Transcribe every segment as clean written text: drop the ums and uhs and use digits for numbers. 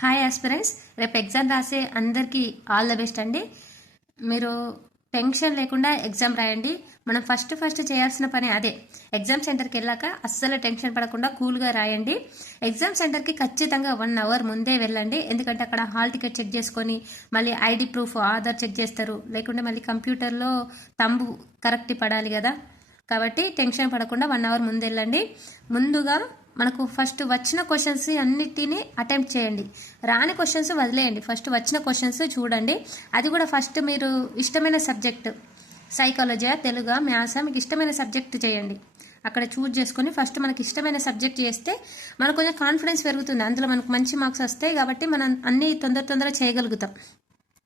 Hi aspirants, రేపు exam రాసే అందరికీ ఆల్ ద బెస్ట్ అండి. మీరు టెన్షన్ లేకుండా ఎగ్జామ్ రాయండి. మనం ఫస్ట్ చేయాల్సిన పని అదే. ఎగ్జామ్ సెంటర్కి వెళ్ళాక అస్సలు టెన్షన్ పడకుండా కూల్గా రాయండి. ఎగ్జామ్ సెంటర్కి ఖచ్చితంగా 1 అవర్ ముందే వెళ్ళండి. ఎందుకంటే అక్కడ హాల్ టికెట్ చెక్ చేసుకొని మళ్ళీ ఐడి ప్రూఫ్, ఆధార్ చెక్ చేస్తారు. లేకుంటే మళ్ళీ కంప్యూటర్లో తంబు కరెక్ట్ పడాలి కదా. కాబట్టి టెన్షన్ పడకుండా 1 అవర్ ముందు వెళ్ళండి. ముందుగా మనకు ఫస్ట్ వచ్చిన క్వశ్చన్స్ అన్నిటినీ అటెంప్ట్ చేయండి. రాని క్వశ్చన్స్ వదిలేయండి. ఫస్ట్ వచ్చిన క్వశ్చన్స్ చూడండి. అది కూడా ఫస్ట్ మీరు ఇష్టమైన సబ్జెక్ట్ సైకాలజీ, తెలుగు, మ్యాథ్స్ మీకు ఇష్టమైన సబ్జెక్ట్ చేయండి. అక్కడ చూజ్ చేసుకొని ఫస్ట్ మనకి ఇష్టమైన సబ్జెక్ట్ చేస్తే మనకు కొంచెం కాన్ఫిడెన్స్ పెరుగుతుంది. అందులో మనకు మంచి మార్క్స్ వస్తాయి కాబట్టి మనం అన్నీ తొందర చేయగలుగుతాం.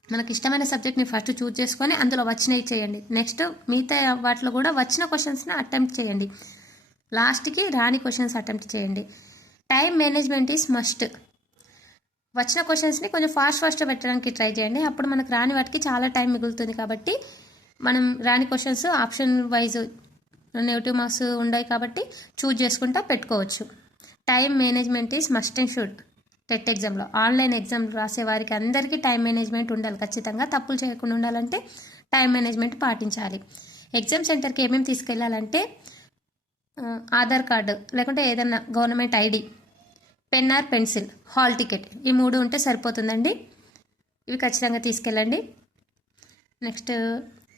మనకి ఇష్టమైన సబ్జెక్ట్ని ఫస్ట్ చూజ్ చేసుకొని అందులో వచ్చినవి చేయండి. నెక్స్ట్ మిగతా వాటిలో కూడా వచ్చిన క్వశ్చన్స్ని అటెంప్ట్ చేయండి. లాస్ట్కి రాని క్వశ్చన్స్ అటెంప్ట్ చేయండి. Time management is must. వచ్చిన క్వశ్చన్స్ని కొంచెం ఫాస్ట్ పెట్టడానికి ట్రై చేయండి. అప్పుడు మనకు రాని వాటికి చాలా టైం మిగులుతుంది. కాబట్టి మనం రాని questions option wise negative marks ఉన్నాయి కాబట్టి చూజ్ చేసుకుంటా పెట్టుకోవచ్చు. Time management is must and should. TET ఎగ్జామ్లో, ఆన్లైన్ ఎగ్జామ్ రాసే వారికి అందరికీ టైం మేనేజ్మెంట్ ఉండాలి. ఖచ్చితంగా తప్పులు చేయకుండా ఉండాలంటే టైం మేనేజ్మెంట్ పాటించాలి. ఎగ్జామ్ సెంటర్కి ఏమేమి తీసుకెళ్ళాలంటే ఆధార్ కార్డు, లేకుంటే ఏదన్నా government ID, pen or pencil, hall ticket, ఈ 3 ఉంటే సరిపోతుందండి. ఇవి ఖచ్చితంగా తీసుకెళ్ళండి. నెక్స్ట్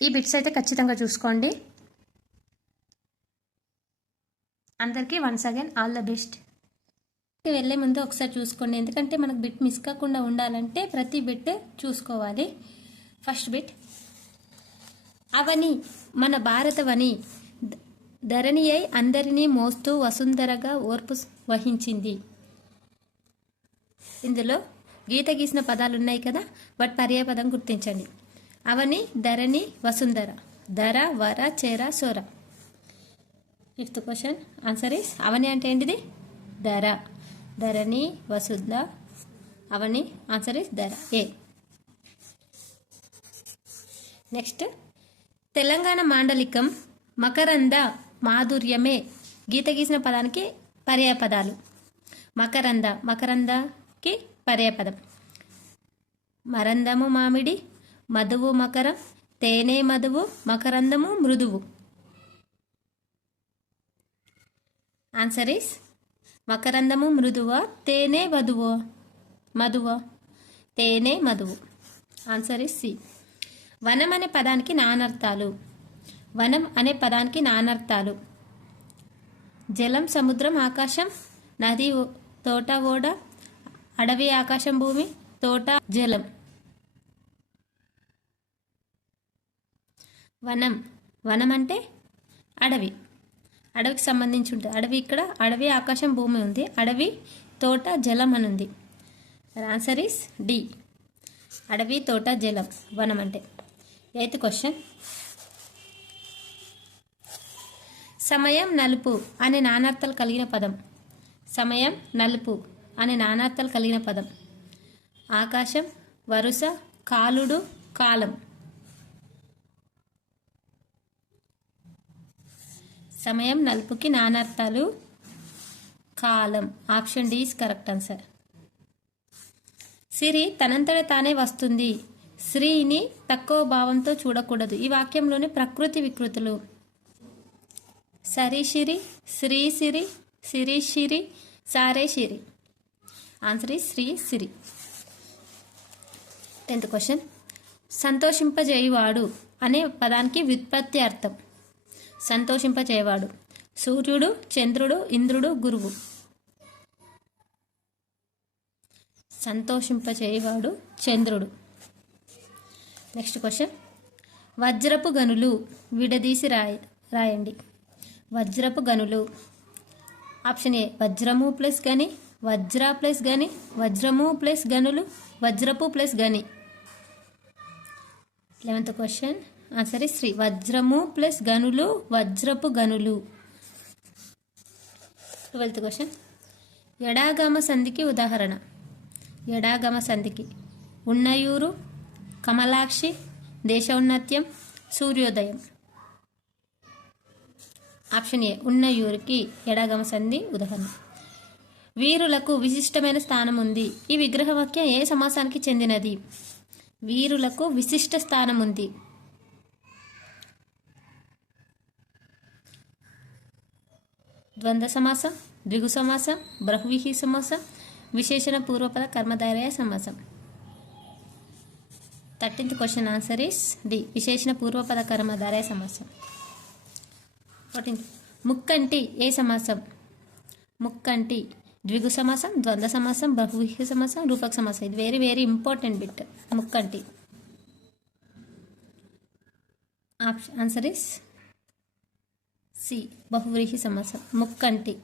ఈ బిట్స్ అయితే ఖచ్చితంగా చూసుకోండి. అందరికీ once again all the best. వెళ్ళే ముందు ఒకసారి చూసుకోండి, ఎందుకంటే మనకు బిట్ మిస్ కాకుండా ఉండాలంటే ప్రతి బిట్ చూసుకోవాలి. ఫస్ట్ బిట్, అవని మన భారతవని ధరణి అయి అందరినీ మోస్తూ వసుంధరగా ఓర్పు వహించింది. ఇందులో గీత గీసిన పదాలు ఉన్నాయి కదా, వాటి పర్యాయపదం గుర్తించండి. అవని, ధరణి, వసుంధర. ధర, వర, చెర, సొర. 5th క్వశ్చన్ ఆన్సర్ ఈస్ అవని అంటే ఏంటిది? ధర. ధరణి, వసుంధర, అవని. ఆన్సర్ ఈస్ ధర, ఏ. నెక్స్ట్, తెలంగాణ మాండలికం మకరంద మాధుర్యమే. గీత గీసిన పదానికి పర్యాయపదాలు. మకరంద, మకరందకి పర్యాయపదం మరందము మామిడి, మధువు మకరం, తేనె మధువు, మకరందము మృదువు. ఆన్సర్ ఈస్ మకరందము మృదువ, తేనె వధువు, మధువ, తేనె మధువు. Answer is C. వనం అనే పదానికి నానర్థాలు. వనం అనే పదానికి నానర్థాలు: జలం, సముద్రం, ఆకాశం, నది, తోట, ఓడ, అడవి, ఆకాశం, భూమి, తోట, జలం. వనం, వనం అంటే అడవి, అడవికి సంబంధించి ఉంటుంది. అడవి ఇక్కడ అడవి, ఆకాశం, భూమి ఉంది. అడవి, తోట, జలం అని ఉంది. Answer is D. అడవి, తోట, జలం వనం అంటే. 8th క్వశ్చన్, సమయం, నలుపు అనే నానార్థాలు కలిగిన పదం. సమయం, నలుపు అనే నానార్థాలు కలిగిన పదం. ఆకాశం, వరుస, కాలుడు, కాలం. సమయం, నలుపుకి నానార్థాలు కాలం. Option D is correct answer. సిరి తనంతట తానే వస్తుంది. శ్రీని తక్కువ భావంతో చూడకూడదు. ఈ వాక్యంలోని ప్రకృతి వికృతులు: సరిశిరి, శ్రీ సిరి, సిరి శిరి, సారే శిరి. ఆన్సర్ ఈ శ్రీ సిరి. 10th క్వశ్చన్, సంతోషింపజేయువాడు అనే పదానికి వ్యుత్పత్తి అర్థం. సంతోషింపజేయవాడు: సూర్యుడు, చంద్రుడు, ఇంద్రుడు, గురువు. సంతోషింపజేయవాడు చంద్రుడు. నెక్స్ట్ క్వశ్చన్, వజ్రపు గనులు విడదీసి రాయండి. వజ్రపు గనులు. ఆప్షన్ ఏ వజ్రము ప్లస్ గని, వజ్ర ప్లస్ గని, వజ్రము ప్లస్ గనులు, వజ్రపు ప్లస్ గని. 11th question answer is 3. వజ్రము ప్లస్ గనులు, వజ్రపు గనులు. 12th క్వశ్చన్, ఎడాగమ సంధికి ఉదాహరణ. ఎడాగమ సంధికి: ఉన్నయూరు, కమలాక్షి, దేశౌన్నత్యం, సూర్యోదయం. ఆప్షన్ ఏ ఉన్నయూరుకి ఎడాగమ సంధి ఉదాహరణ. వీరులకు విశిష్టమైన స్థానం ఉంది. ఈ విగ్రహవాక్యం ఏ సమాసానికి చెందినది? వీరులకు విశిష్ట స్థానం ఉంది. ద్వంద్వ సమాసం, ద్విగు సమాసం, బహువ్రీహి సమాసం, విశేషణ పూర్వపద కర్మధారయ సమాసం. 13th question answer is D, విశేషణ పూర్వపద కర్మధారయ సమాసం. 14th ముక్కంటి ఏ సమాసం? ముక్కంటి ద్విగు సమాసం, ద్వంద్వ సమాసం, బహువ్రీహి సమాసం, రూపక సమాసం. ఇది very very important bit. Mukkanti answer is C, బహువ్రీహి సమాసం. ముక్కంటి.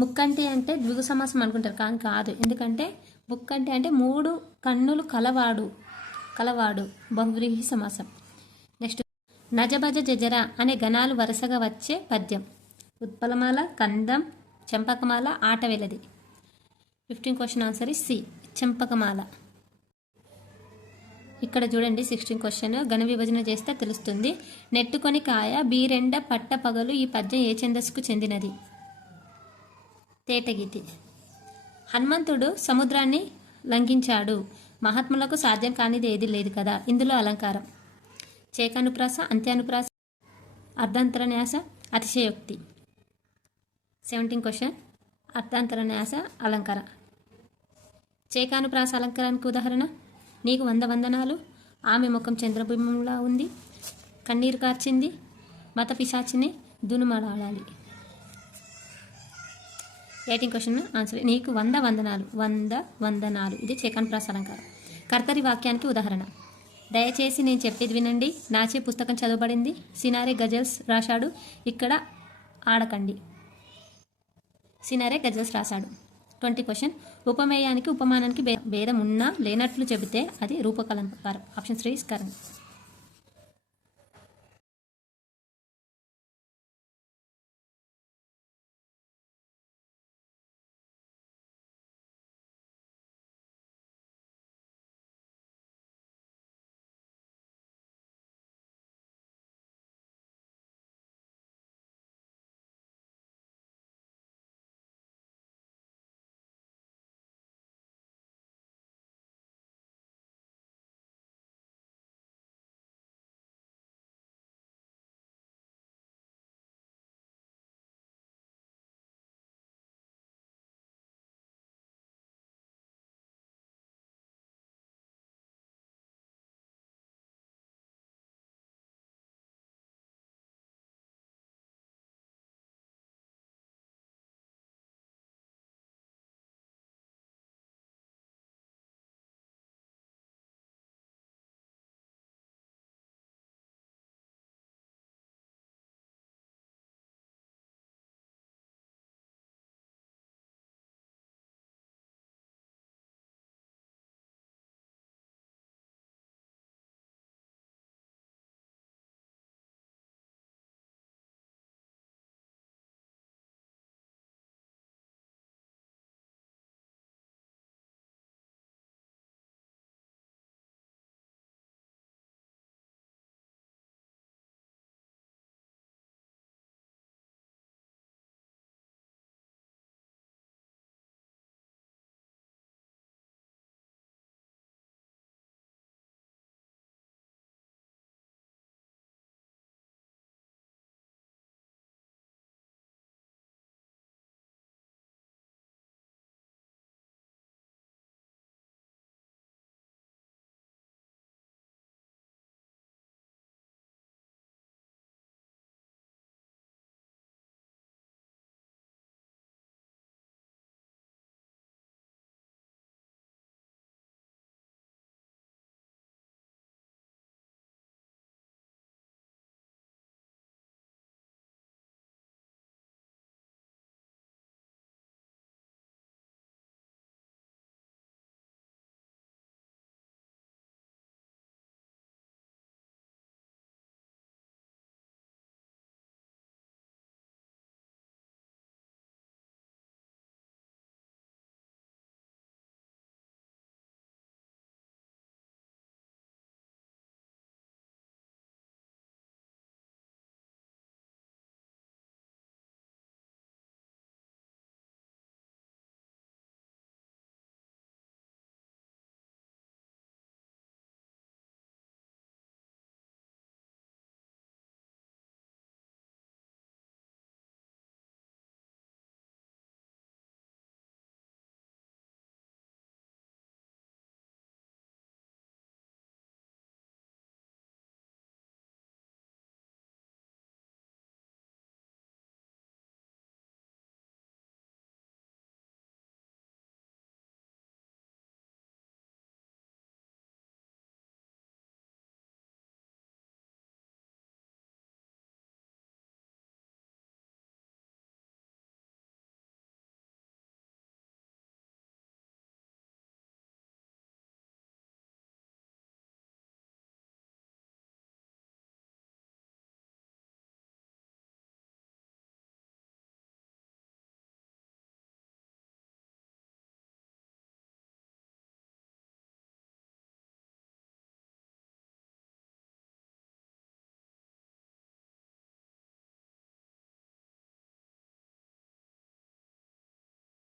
ముక్కంటి అంటే ద్విగు సమాసం అనుకుంటారు కానీ కాదు. ఎందుకంటే ముక్కంటి అంటే 3 కన్నులు కలవాడు బహువ్రీహి సమాసం. నెక్స్ట్ నజభజ జజర అనే గణాలు వరుసగా వచ్చే పద్యం. ఉత్పలమాల, కందం, చెంపకమాల, ఆటవెలది. 15th question answer is C, చెంపకమాల. ఇక్కడ చూడండి 16th క్వశ్చన్, గణ విభజన చేస్తే తెలుస్తుంది. నెట్టుకొని కాయ బీరెండ పట్ట పగలు ఈ పద్యం ఏ ఛందస్సుకు చెందినది? తేటగీతి. హనుమంతుడు సముద్రాన్ని లంఘించాడు. మహాత్ములకు సాధ్యం కానిది ఏది లేదు కదా. ఇందులో అలంకారం. చేకానుప్రాస, అంత్యానుప్రాస, అర్ధాంతరన్యాస, అతిశయోక్తి. 17th క్వశ్చన్, అర్ధాంతరన్యాస అలంకార. చేకానుప్రాస అలంకారానికి ఉదాహరణ: నీకు 100 వందనాలు, ఆమె ముఖం చంద్రబింబంలా ఉంది, కన్నీరు కార్చింది, మత పిశాచిని దునుమలాడాలి. 18th క్వశ్చన్ ఆన్సర్: నీకు 100 వందనాలు, 100 వందనాలు. ఇది చేకానుప్రాస అలంకారం. కర్తరి వాక్యానికి ఉదాహరణ: దయచేసి నేను చెప్పేది వినండి, నాచే పుస్తకం చదవబడింది, సినారే గజల్స్ రాశాడు, ఇక్కడ ఆడకండి. సినారే గజల్స్ రాశాడు. 20th క్వశ్చన్, ఉపమేయానికి ఉపమానానికి భేదం ఉన్నా లేనట్లు చెబితే అది రూపకాలంకారం. Option 3 is correct.